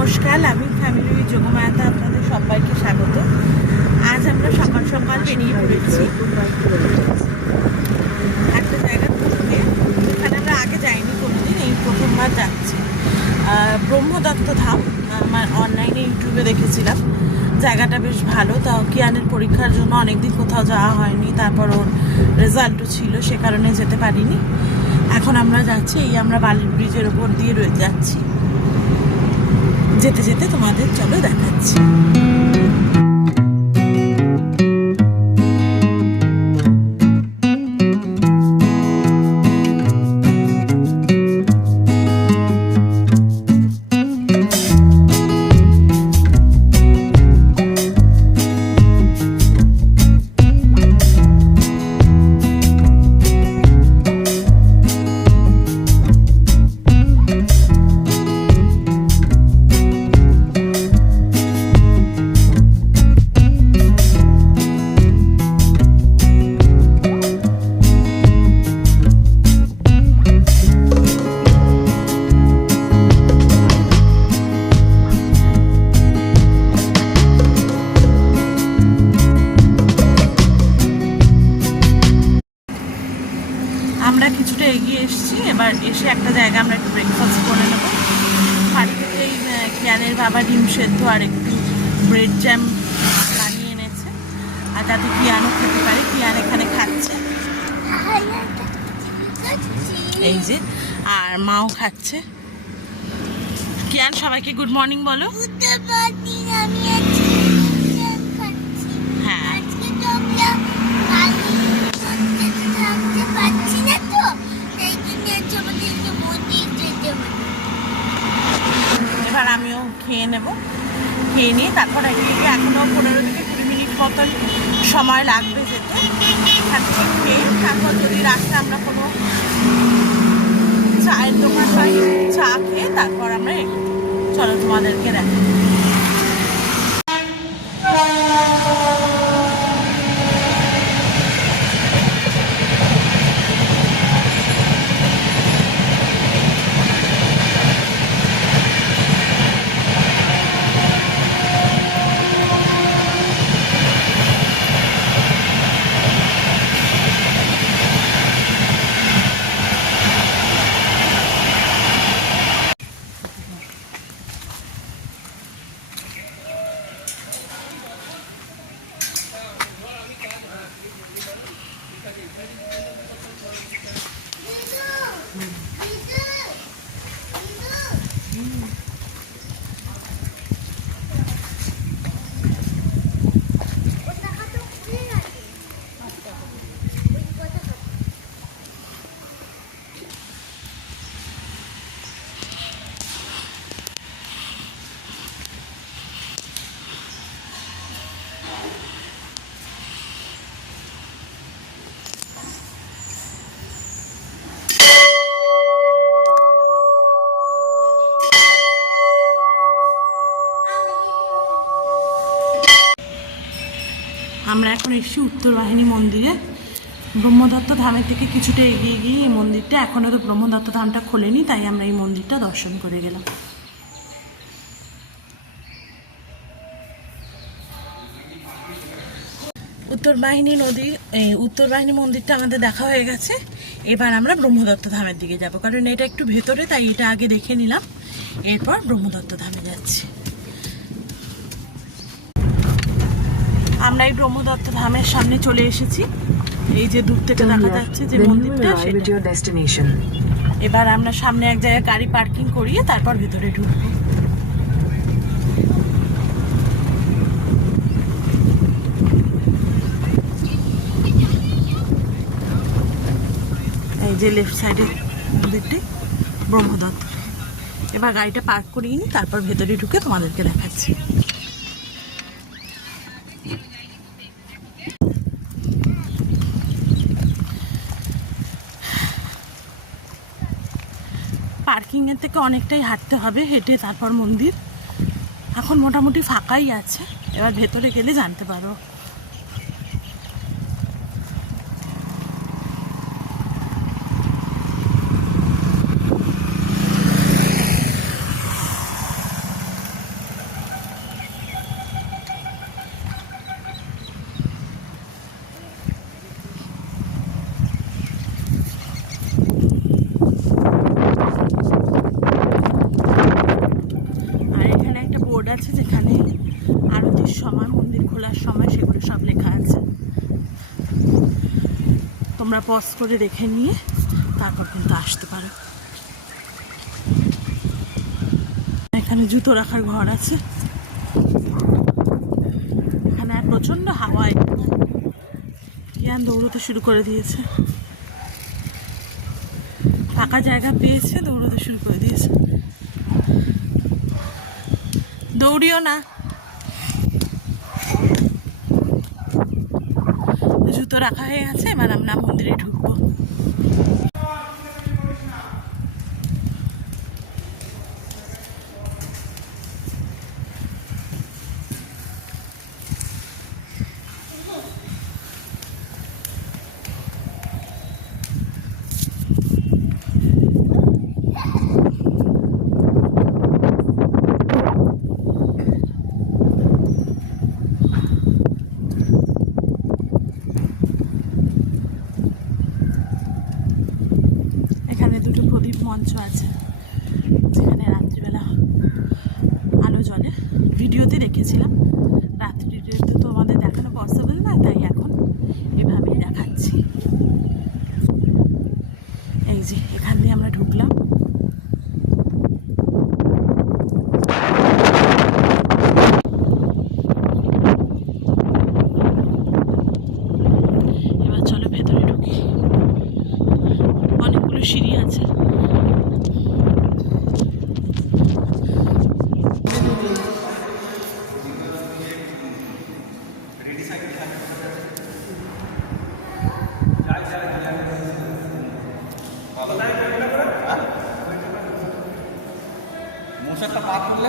নমস্কার, আমি ফ্যামিলি যোগমায়াতে আপনাদের সবাইকে স্বাগত। আজ আমরা সকাল সকাল বেরিয়ে পড়েছি একটা জায়গা থেকে, যেখানে আমরা আগে যাইনি কোনোদিন, এই প্রথমবার যাচ্ছি। ব্রহ্মদত্ত ধাম। আমার অনলাইনে ইউটিউবে দেখেছিলাম জায়গাটা বেশ ভালো। তাও কিয়ানের পরীক্ষার জন্য অনেকদিন কোথাও যাওয়া হয়নি, তারপর ওর রেজাল্টও ছিল, সে কারণে যেতে পারিনি। এখন আমরা যাচ্ছি, এই আমরা বালির ব্রিজের ওপর দিয়ে যাচ্ছি। যেতে যেতে তোমাদের চলো দেখাচ্ছি। আমরা কিছুটা এগিয়ে এসেছি, এবার এসে একটা জায়গা আমরা একটু ব্রেকফাস্ট করে নেব। বাড়ি থেকে কিয়ানের বাবা ডিম সেদ্ধ আর একটু ব্রেড জ্যাম বানিয়ে এনেছে, আর যাতে কিয়ানও খেতে পারে। কিয়ান এখানে খাচ্ছে, এই যে, আর মাও খাচ্ছে। কিয়ান, সবাইকে গুড মর্নিং বলো। হ্যাঁ, এবার আমিও খেয়ে নেব। খেয়ে নিয়ে তারপর এখনও 15-20 মিনিট মতন সময় লাগবে যেতে। এখান থেকে খেয়ে তারপর যদি রাস্তায় আমরা কোনো চায়ের দোকান পাই, চা খেয়ে তারপর আমরা চলো তোমাদেরকে দেখাই। আমরা এখন এসেছি উত্তরবাহিনী মন্দিরে। ব্রহ্মদত্ত ধামের থেকে কিছুটা এগিয়ে গিয়ে এই মন্দিরটা, এখনও তো ব্রহ্মদত্ত ধামটা খোলেনি, তাই আমরা এই মন্দিরটা দর্শন করে গেলাম। উত্তরবাহিনী মন্দিরটা আমাদের দেখা হয়ে গেছে। এবার আমরা ব্রহ্মদত্ত ধামের দিকে যাব, কারণ এটা একটু ভেতরে, তাই এটা আগে দেখে নিলাম, এরপর ব্রহ্মদত্ত ধামে যাচ্ছি। আমরা এই ব্রহ্মদত্ত ধামের সামনে চলে এসেছি। এই যে দূর থেকে দেখা যাচ্ছে যে মন্দিরটা, এবার আমরা সামনে এক জায়গায় গাড়ি পার্কিং করিয়ে তারপর ভেতরে ঢুকবো। এই যে লেফট সাইডে মন্দিরটি ব্রহ্মদত্ত। এবার গাড়িটা পার্ক করিয়ে নিই, তারপর ভেতরে ঢুকে তোমাদেরকে দেখাচ্ছি। পার্কিংয়ের থেকে অনেকটাই হাঁটতে হবে, হেঁটে তারপর মন্দির। এখন মোটামুটি ফাঁকাই আছে, এবার ভেতরে গেলে জানতে পারো। তোমরা পজ করে দেখে নিয়ে তারপর কিন্তু আসতে পারো। এখানে জুতো রাখার ঘর আছে। এখানে আর প্রচণ্ড হাওয়ায় জ্ঞান দৌড়তে শুরু করে দিয়েছে, ফাঁকা জায়গা পেয়েছে দৌড়তে শুরু করে দিয়েছে। দৌড়িও না, জুতো রাখা হয়ে গেছে। এবার আমরা মন্দিরে ঢুকবো। এখানে দুটো প্রদীপ মঞ্চ আছে, যেখানে রাত্রিবেলা আলো জ্বলে। ভিডিওতে দেখেছিলাম, রাত্রিতে তো তোমাদের দেখানো পসিবল না, তাই এখন এভাবেই দেখাচ্ছি। এই যে এখান দিয়ে আমরা ঢুকলাম। এবার চলো ভেতরে ঢুকি। অনেকগুলো সিঁড়ি আছে। মশারটা পা করলে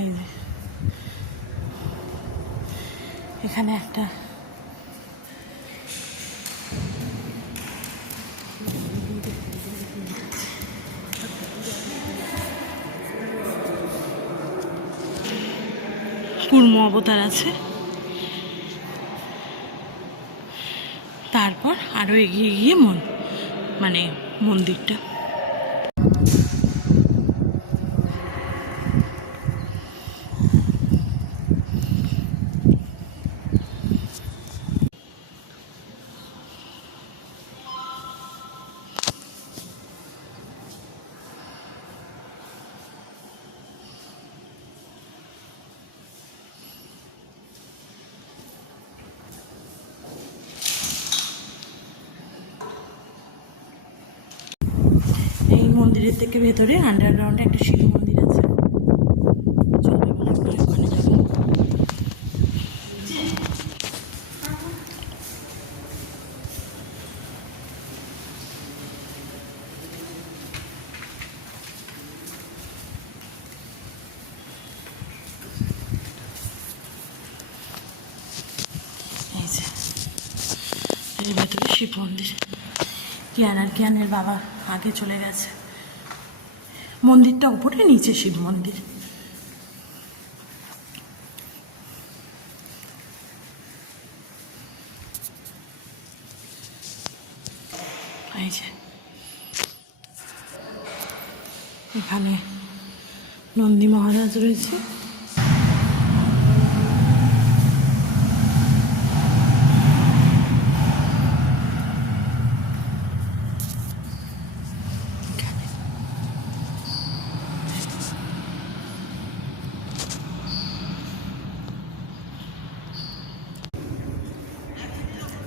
এই যে এখানে একটা কুর্ম অবতার আছে। তারপর আরো এগিয়ে গিয়ে মানে মন্দিরটা। এই মন্দিরের থেকে ভেতরে আন্ডারগ্রাউন্ডে একটা শিব মন্দির আছে। চলো এবার আমরা ওখানে যাবো। এই যে এর ভেতরে শিব মন্দির। জ্ঞানের বাবা আগে চলে গেছে। মন্দিরটা উপরে, নিচে শিব মন্দির। এই যে এখানে নন্দী মহারাজ রয়েছে।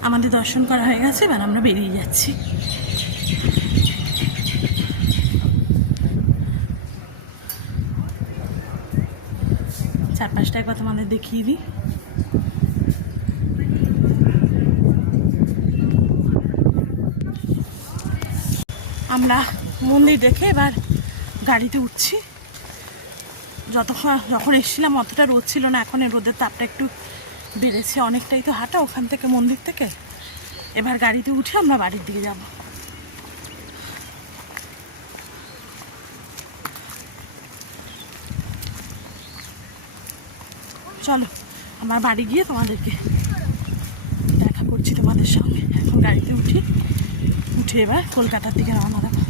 আমাদের দর্শন করা হয়ে গেছে, এবার আমরা বেরিয়ে যাচ্ছি। চারপাশটা একবার তোমাদের দেখিয়ে দিই। আমরা মন্দির দেখে এবার গাড়িতে উঠছি। যখন এসেছিলাম অতটা রোদ ছিল না, এখন রোদের তাপটা একটু বেড়েছে। অনেকটাই তো হাঁটা ওখান থেকে মন্দির থেকে। এবার গাড়িতে উঠে আমরা বাড়ির দিকে যাব। চলো আমার বাড়ি গিয়ে তোমাদেরকে দেখা করছি। তোমার তোমাদের সঙ্গে। এখন গাড়িতে উঠে এবার কলকাতার দিকে রওনা দেবো।